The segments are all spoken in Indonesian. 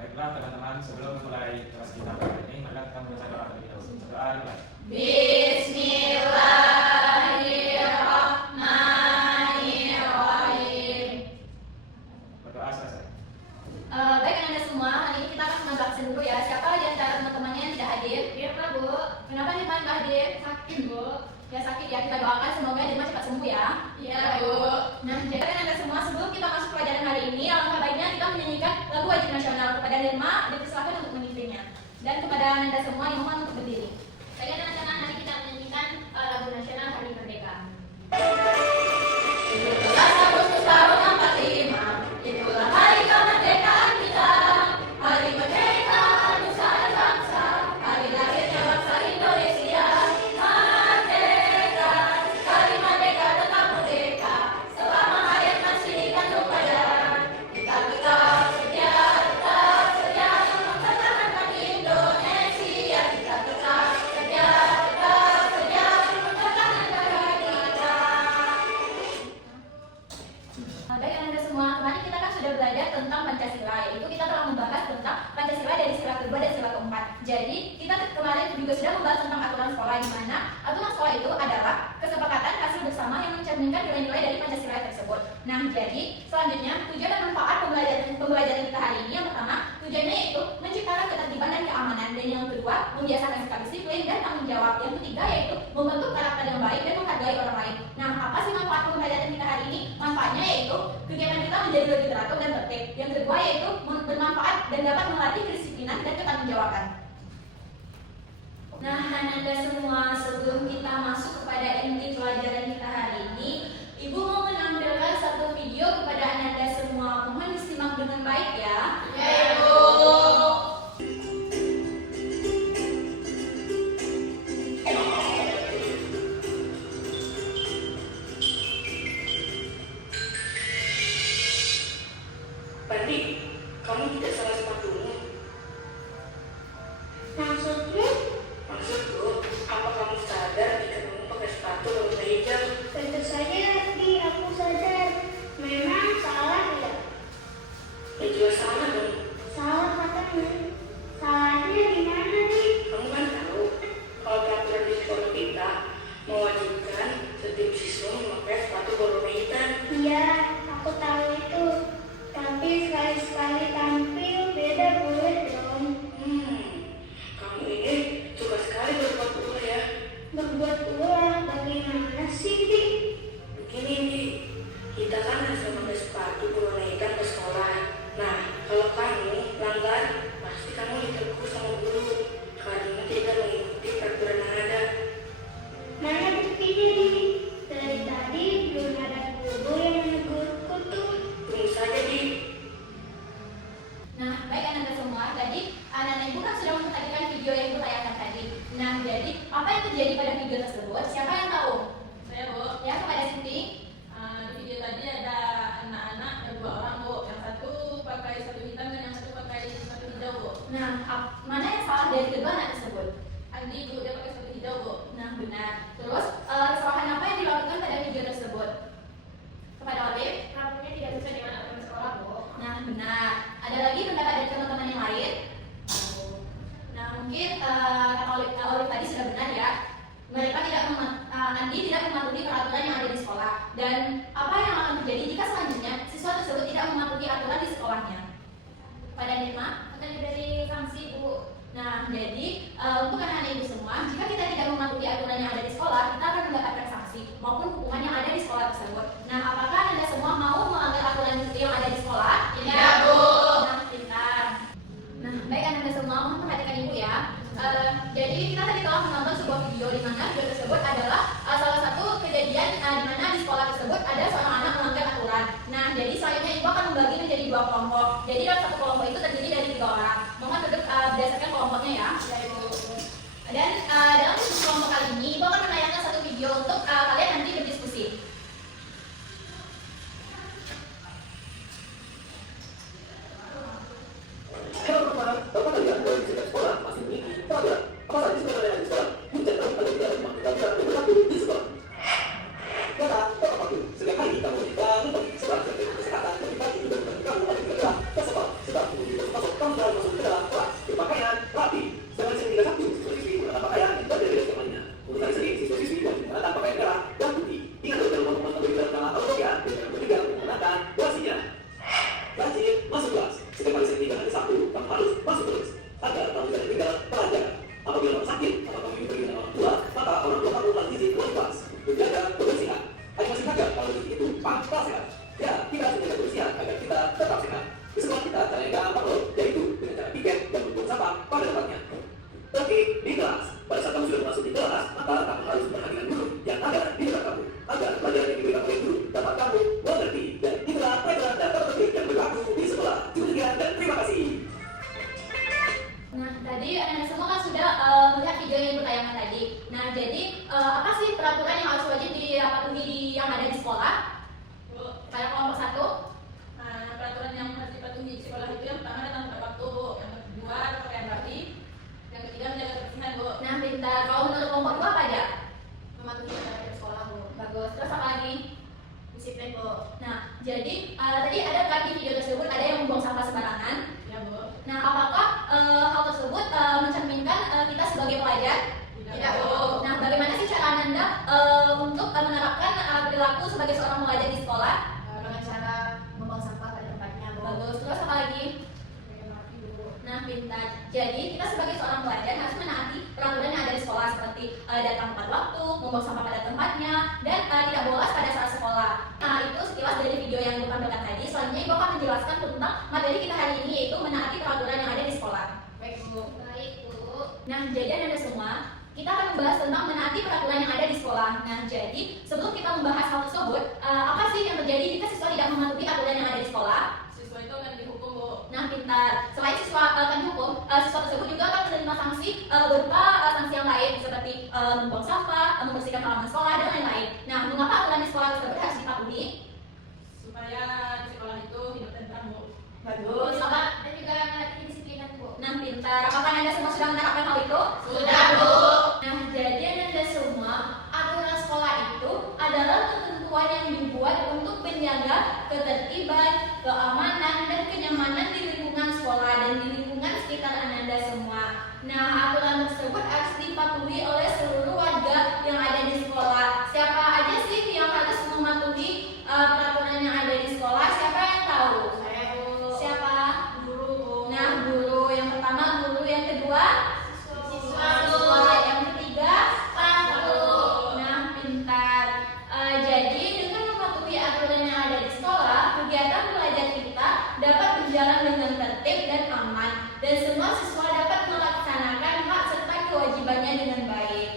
Baiklah teman-teman, sebelum memulai kelas kita kali ini, mari kita membaca doa terlebih dahulu. Doa dimulai. Bismillahirrahmanirrahim. Berdoa selesai. Baik Anda semua, hari ini kita akan membahas dulu ya. Siapa di antara teman-temannya yang tidak hadir? Iya Pak, Bu. Kenapa nih Pak nggak hadir? Sakit Bu. Ya sakit ya, kita doakan semoga Dirma cepat sembuh ya. Iya Bu. Nah, jadi kan Anda semua, sebelum kita masuk pelajaran hari ini, alangkah baiknya kita menyanyikan lagu wajib nasional. Kepada Dirma, dipersilakan untuk mengikutinya. Dan kepada Anda semua, dimohon untuk berdiri. Baik teman-teman, hari kita menyanyikan lagu nasional Hari Merdeka. 17 Agustus tahun 45, itulah hari kemerdekaan kita. Hari merdeka nusa dan bangsa, hari lahirnya bangsa Indonesia. Merdeka, sekali merdeka tetap merdeka, selama hayat masih dikandung badan. Kita tetap setia mempertahankan Indonesia. Kita tetap setia mempertahankan kita. Baik Anda semua, kemarin kita kan sudah belajar tentang Pancasila, yaitu kita telah membahas tentang Pancasila dari sila kedua dan sila keempat. Jadi kita kemarin juga sudah membahas tentang aturan sekolah, di mana aturan sekolah itu adalah kesepakatan hasil bersama yang mencerminkan nilai-nilai dari Pancasila tersebut. Nah, jadi selanjutnya tujuan dan manfaat pembelajaran kita hari ini, yang pertama tujuannya yaitu menciptakan ketertiban dan keamanan, dan yang kedua membiasakan sikap disiplin dan tanggung jawab, yang ketiga yaitu membentuk karakter yang baik dan menghargai orang lain. Nah, apa sih manfaat pembelajaran kita hari ini? Manfaatnya yaitu kegiatan kita menjadi lebih teratur dan tertib. Yang kedua yaitu bermanfaat dan dapat melatih kedisiplinan dan ketanggung-jawaban. Nah, Anda semua, sebelum kita masuk kepada inti pelajaran kita hari ini, Ibu mau menampilkan satu video kepada Anda semua. Mohon disimak dengan baik ya. Ya, Ibu. Pandi, kamu tidak salah sepatumu. Maksudmu? Maksudku, apa kamu sadar jika kamu pakai sepatu berwarna hijau? Tentu saja, Raffi, aku sadar. Memang salah ya? Ya jelas salah dong. Salah katanya. Salahnya di mana nih? Kamu kan tahu, kalau peraturan di sekolah kita mewajibkan setiap siswa memakai sepatu berwarna hitam. Iya, aku tahu itu. Tapi sekali-sekali tampil beda boleh dong. Kamu ini suka sekali berbuat ulah ya. Berbuat ulah bagaimana sih, Di? Begini nih, kita kan harus memakai sepatu berwarna hitam ke sekolah. Nah, kalau kamu langgar, pasti kamu ditegur sama guru karena tidak mengikuti peraturan yang ada. Mana buktinya, Di? Dari tadi belum ada guru yang menegurku tuh. Tunggu saja, Di. Nah, baik Anda semua, tadi anak-anak Ibu kan sudah memperhatikan video yang Ibu tayangkan tadi. Nah, jadi apa yang terjadi pada video tersebut? Siapa yang tahu? Saya Bu, Ya, kepada Siti. di video tadi ada anak-anak, ada 2 orang Bu. Yang satu pakai sepatu hitam dan yang satu pakai sepatu hijau Bu. Nah, mana yang salah dari kedua anak tersebut? Andi Bu, dia pakai sepatu hijau Bu. Nah, benar. Terus, kesalahan apa yang dilakukan pada video tersebut? Kepada Olive? Rambutnya tidak sesuai dengan aturan sekolah Bu. Nah, benar. Ada lagi pendapat dari teman-teman yang lain? Nah, mungkin kata Olive tadi sudah benar ya. Mereka Andi tidak mematuhi peraturan yang ada di sekolah. Dan apa yang akan terjadi jika selanjutnya siswa tersebut tidak mematuhi aturan di sekolahnya? Pada Nirma akan diberi sanksi Bu. Nah, jadi untuk anak-anak Ibu semua, jika kita tidak mematuhi aturan yang ada di sekolah, kita akan mendapatkan sanksi maupun hukuman yang ada di sekolah tersebut. Nah, apakah Anda semua mau melanggar aturan yang ada di sekolah? Iya, Bu. Nah, pintar. Nah, baik Anda semua, mohon perhatikan Ibu ya. Jadi kita tadi telah menonton sebuah video di mana video tersebut adalah salah satu kejadian di mana di sekolah tersebut ada seorang anak melanggar aturan. Nah, jadi selanjutnya Ibu akan membagi menjadi 2 kelompok. Jadi dalam satu kelompok itu terdiri dari 3 orang. Mohon duduk berdasarkan kelompoknya ya. Dan dalam kelompok kali ini Ibu akan menayangkan satu video untuk kalian nanti berdiskusi. Bapak kalian boleh di sekolah masih memiliki peraturan. Apa saja sebenarnya di sekolah? Menceritakan pada tidak memakai berlaku di sekolah. Bapak Waktu setiap hari kita memiliki sekolah kesehatan, bagi dan bagi kamu ada 3 sekolah, sekolah, sekolah, kamu sudah harus masuk ke dalam kelas berpakaian rapi. Sedangkan di sesi 1, siswa-siswi menggunakan pakaian yang berbeda dari yang lainnya. Untuk hari Senin, siswa-siswi menggunakan pakaian merah dan putih. Ingat loh, dalam kelompok atau di dalam nama atau pakaian, dan ketiga menggunakan durasinya. Rajin masuk kelas. Setiap hari Senin hingga hari Sabtu, kamu harus masuk terus agar kamu tidak tinggal pelajaran. Apabila kamu sakit atau kamu ingin pergi dengan orang tua, maka orang tua kamu harus izin keluar kelas. Menjaga kebersihan. Hanya masih saja kalau izin itu tanpa sehat. Ya, kita harus menjaga kebersihan agar kita tetap sehat. Di sekolah kita cara yang gampang loh, yaitu dengan cara piket dan membuang sampah pada tempatnya. Oke, di kelas. Pada saat kamu sudah masuk di kelas, maka kamu harus memperhatikan guru yang ada di dekat kamu agar pelajaran yang diberikan oleh guru dapat kamu mengerti. Dan itulah peraturan dan tata tertib yang berlaku di sekolah. Sekian dan terima kasih. Nah, tadi anak-anak semua kan sudah melihat video yang bertayangan tadi. Nah, jadi apa sih peraturan yang harus wajib dipatuhi yang ada di sekolah? Pada kelompok 1. Nah, peraturan yang harus dipatuhi di sekolah itu yang pertama datang tepat waktu, Bu. Yang kedua pakaian rapi, yang ketiga menjaga kebersihan, Bu. Nah, pintar. Kalau menurut kelompok 2 apa aja? Mematuhi aturan di sekolah, Bu. Bagus. Terus apa lagi? Disiplin, Bu. Nah, jadi tadi ada kan di video tersebut ada yang membuang sampah sembarangan. Ya, Bu. Nah, apakah hal tersebut mencerminkan kita sebagai pelajar? Tidak, Bu. Nah, bagaimana sih cara Ananda untuk menerapkan perilaku sebagai seorang pelajar di sekolah? Dengan cara membuang sampah pada tempatnya, Bu. Bagus. Terus apa lagi? Pakaian rapi, Bu. Nah, pintar. Jadi kita sebagai seorang pelajar harus menaati peraturan yang ada di sekolah seperti datang tepat waktu, membuang sampah pada tempatnya, dan tidak bolos pada saat sekolah. Nah, itu sekilas dari video yang Ibu tampilkan tadi. Selanjutnya Ibu akan menjelaskan tentang materi kita hari ini, yaitu menaati peraturan yang ada di sekolah. Baik, Bu. Baik, Bu. Nah, jadi Anda semua, kita akan membahas tentang menaati peraturan yang ada di sekolah. Nah, jadi sebelum kita membahas hal tersebut, apa sih yang terjadi jika siswa tidak mematuhi aturan yang ada di sekolah? Siswa itu akan dihukum, Bu. Nah, pintar. Selain siswa akan dihukum, siswa tersebut juga akan menerima sanksi berupa sanksi yang lain seperti membuang sampah, membersihkan halaman sekolah, dan lain-lain. Nah, mengapa aturan di sekolah tersebut harus dipatuhi? Supaya di sekolah itu hidup tentram, Bu. Bagus. Apa? Dan juga melatih disiplinan, Bu. Nah, pintar. Apakah Anda semua sudah menerapkan hal itu? Sudah, Bu. Nah, jadi Anda semua, aturan sekolah itu adalah ketentuan yang dibuat untuk menjaga ketertiban, keamanan, dan kenyamanan di lingkungan sekolah dan di lingkungan sekitar Anda semua. Nah, aturan tersebut harus dipatuhi oleh seluruh warga yang ada di sekolah. Siapa aja sih yang harus mematuhi peraturan yang ada di sekolah? Siapa yang tahu? Saya, Bu. Siapa? Guru, Bu. Nah, guru. Yang pertama guru, yang kedua Siswa. yang ketiga guru. Nah, pintar. Jadi dengan mematuhi aturan yang ada di sekolah, kegiatan belajar kita dapat berjalan dengan tertib dan aman, dan semua siswa dapat melaksanakan hak serta kewajibannya dengan baik.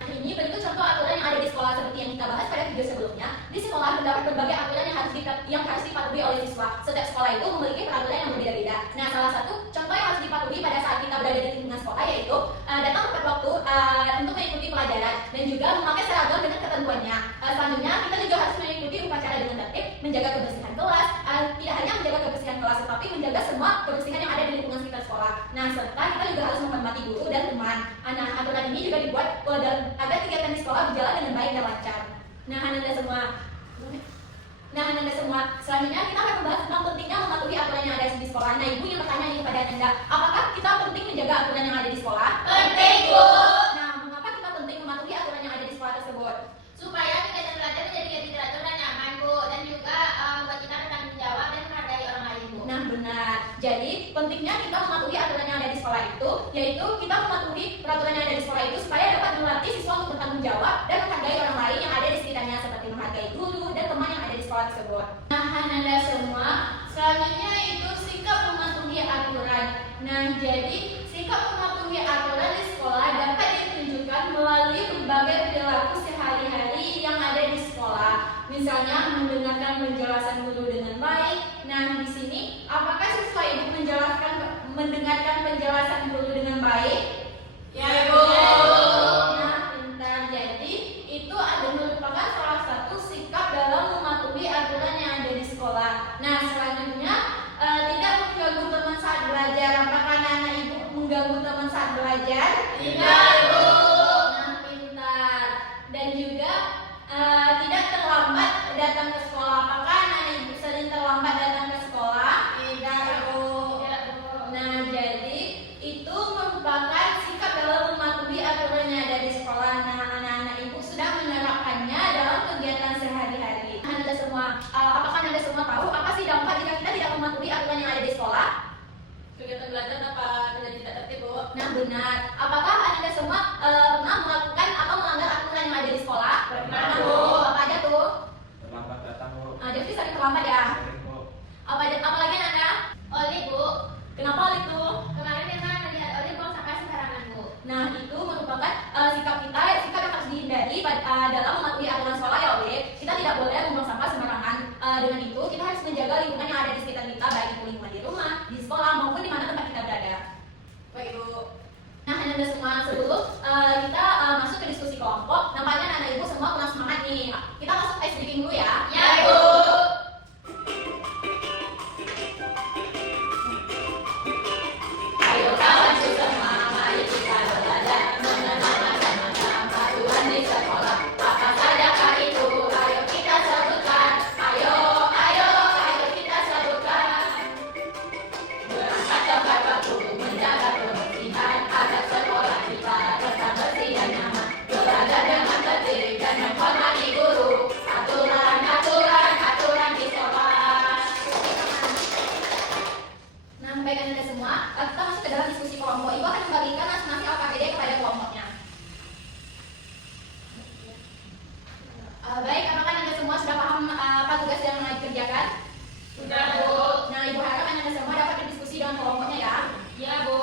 Nah, ini bentuk contoh aturan yang ada di sekolah seperti yang kita bahas pada video sebelumnya. Di sekolah terdapat berbagai aturan yang harus dipatuhi oleh siswa. Setiap sekolah itu memiliki peraturan yang berbeda-beda. Nah, salah satu contoh yang harus dipatuhi pada saat kita berada di lingkungan sekolah yaitu datang tepat waktu untuk mengikuti pelajaran dan juga memakai seragam dengan ketentuannya. Selanjutnya kita juga harus mengikuti upacara dengan tertib, menjaga kebersihan kelas, tidak hanya menjaga kebersihan kelas tetapi menjaga semua kebersihan yang ada di lingkungan sekitar sekolah. Nah, serta kita juga harus menghormati guru dan teman. Nah, aturan ini juga dibuat agar kegiatan di sekolah berjalan dengan baik dan lancar. Nah, Anda semua, selanjutnya kita akan membahas tentang pentingnya mematuhi aturan yang ada di sekolah. Nah, Ibu yang bertanya kepada Anda, apakah kita penting menjaga aturan yang ada di sekolah? Penting, Bu. Nah, mengapa kita penting mematuhi aturan yang ada di sekolah tersebut? Supaya kegiatan belajar menjadi lebih teratur dan nyaman, Bu, dan juga membuat kita bertanggung jawab dan menghargai orang lain, Bu. Nah, benar. Jadi, pentingnya kita mematuhi aturan yang ada di sekolah itu, yaitu kita mematuhi peraturan yang ada di sekolah itu supaya dapat melatih siswa untuk bertanggung jawab dan menghargai orang lain yang ada di sekitarnya, seperti menghargai guru dan teman yang ada di sekolah tersebut. Nah, Anda semua, selanjutnya itu sikap mematuhi aturan. Nah, jadi sikap mematuhi aturan di sekolah dapat ditunjukkan melalui berbagai perilaku sehari-hari yang ada di sekolah. Misalnya mendengarkan penjelasan guru dengan baik. Nah, di sini apakah siswa Ibu mendengarkan penjelasan guru dengan baik? Ya, Bu. Nah, pintar. Jadi itu merupakan salah satu sikap dalam mematuhi aturan yang ada di sekolah. Nah, selanjutnya tidak mengganggu teman saat belajar. Apakah anak-anak Ibu mengganggu teman saat belajar? Tidak, Bu. Nah, pintar. Dan juga tidak terlambat datang ke sekolah. Apakah anak-anak Ibu sering terlambat datang ke sekolah? Tidak, Bu. Nah, benar. Apakah Anda semua pernah melakukan atau melanggar aturan yang ada di sekolah? Pernah, Bu. Apa aja tuh? Terlambat datang, Bu. Jadi sering terlambat ya? Sering, Bu. Apa lagi Anda? Oli Bu, Kenapa hal itu? kemarin memang melihat Oli buang sampah sembarangan Bu. Nah, itu merupakan sikap yang harus dihindari dalam mematuhi aturan sekolah ya, Oli. Kita tidak boleh membuang sampah sembarangan. Dengan itu, kita harus menjaga lingkungan yang ada di sekitar kita, baik itu lingkungan di rumah, di sekolah, maupun di mana tempat kita berada. Baik, Ibu. Nah, Anda semua, sebelum kita masuk ke diskusi kelompok, nampaknya anak ibu semua kurang semangat nih. Kita masuk ice breaking dulu ya. Ya Bu. Ayo kawan semua, mari kita belajar mengenal macam-macam aturan di sekolah. Apa sajakah itu? Ayo kita sebutkan. Ayo kita sebutkan. Berangkat tepat waktu, menjaga kebersihan agar sekolah kita tetap bersih dan nyaman. Belajar dengan tertib dan menghormati guru. Aturan di sekolah. Nah, baik Anda semua, kita masuk ke dalam diskusi kelompok. Ibu akan membagikan masing-masing LKPD kepada kelompoknya. Baik, apakah Anda semua sudah paham apa tugas yang dikerjakan? Sudah Bu. Nah, Ibu harap Anda semua dapat berdiskusi dengan kelompoknya ya. Ya Bu.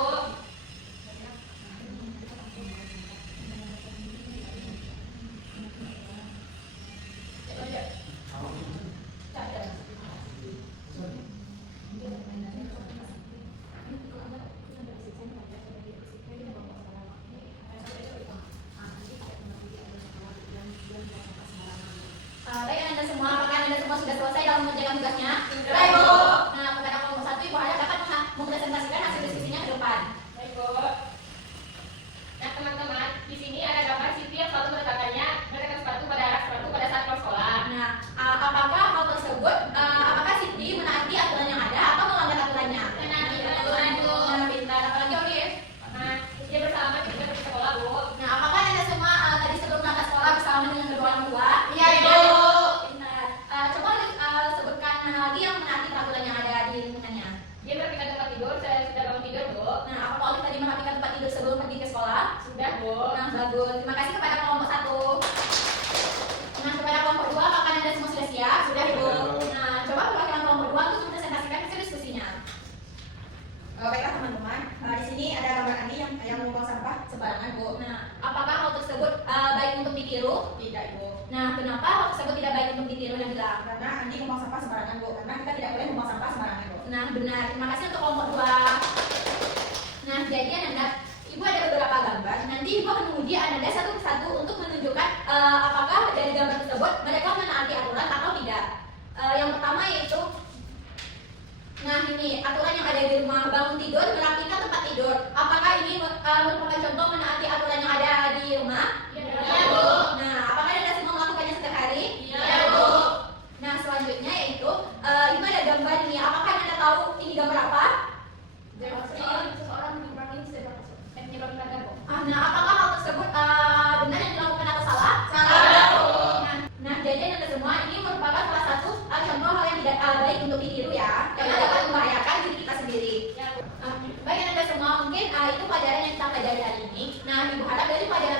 Baik Anda semua, apakah Anda semua sudah selesai dalam mengerjakan tugasnya? Sudah, Baik, Bu. Nah, kepada kelompok 1, Ibu harap dapat mempresentasikan hasil diskusinya ke depan. Baik Bu. Nah teman-teman, di sini ada gambar Siti yang selalu meletakkan sepatu pada saat keluar sekolah. Nah, apakah hal tersebut, apakah Siti menaati aturan yang ada atau melanggar aturannya? Menaati aturan, Bu. Nah, pintar. Apalagi Olive? Nah, dia bersama ketika pergi sekolah Bu. Nah, apakah Anda semua tadi sebelum berangkat sekolah bersama dengan kedua orang tua? Iya, Bu. Pintar. Coba Olive sebutkan lagi yang menaati peraturan yang ada di lingkungannya. Dia merapikan tempat tidur, saya sudah bangun tidur Bu. Nah, apakah Olive tadi merapikan tempat tidur sebelum pergi ke sekolah? Sudah Bu. Nah, bagus. Terima kasih kepada kelompok 1. Nah, kepada kelompok 2, apakah Anda semua sudah siap? Sudah, Ibu. Nah, coba perwakilan kelompok 2 untuk mempresentasikan hasil diskusinya. Baiklah teman-teman, di sini ada gambar Andi yang membuang sampah sembarangan, Bu. Nah, apakah hal tersebut baik untuk ditiru? Tidak, Ibu. Nah, kenapa hal tersebut tidak baik untuk ditiru dan bilang? Karena Andi membuang sampah sembarangan, Bu. Karena kita tidak boleh membuang sampah sembarangan, Bu. Nah, benar. Terima kasih untuk kelompok 2. Nah, jadi Ananda, Ibu ada beberapa gambar. Nanti Ibu akan menguji Ananda satu persatu untuk menunjukkan apakah dari gambar tersebut mereka menaati aturan atau tidak. Yang pertama yaitu, nah ini aturan yang ada di rumah, bangun tidur, merapikan tempat tidur. Apakah ini merupakan contoh menaati aturan yang ada di rumah? Iya Bu. Nah, apakah Anda semua melakukannya setiap hari? Iya Bu. Nah, selanjutnya yaitu Ibu ada gambar ini. Apakah Anda tahu ini gambar apa? Seseorang menyebabkan radar Bu. Nah, apakah hal tersebut benar yang dilakukan atau salah? Salah, Bu. Nah, jadi Anda semua ini merupakan salah satu contoh hal yang tidak baik untuk ditiru ya, karena dapat membahayakan diri kita sendiri. Ya Bu. Baik Anda semua, mungkin itu pelajaran yang kita pelajari hari ini. Nah, Ibu harap dari pelajaran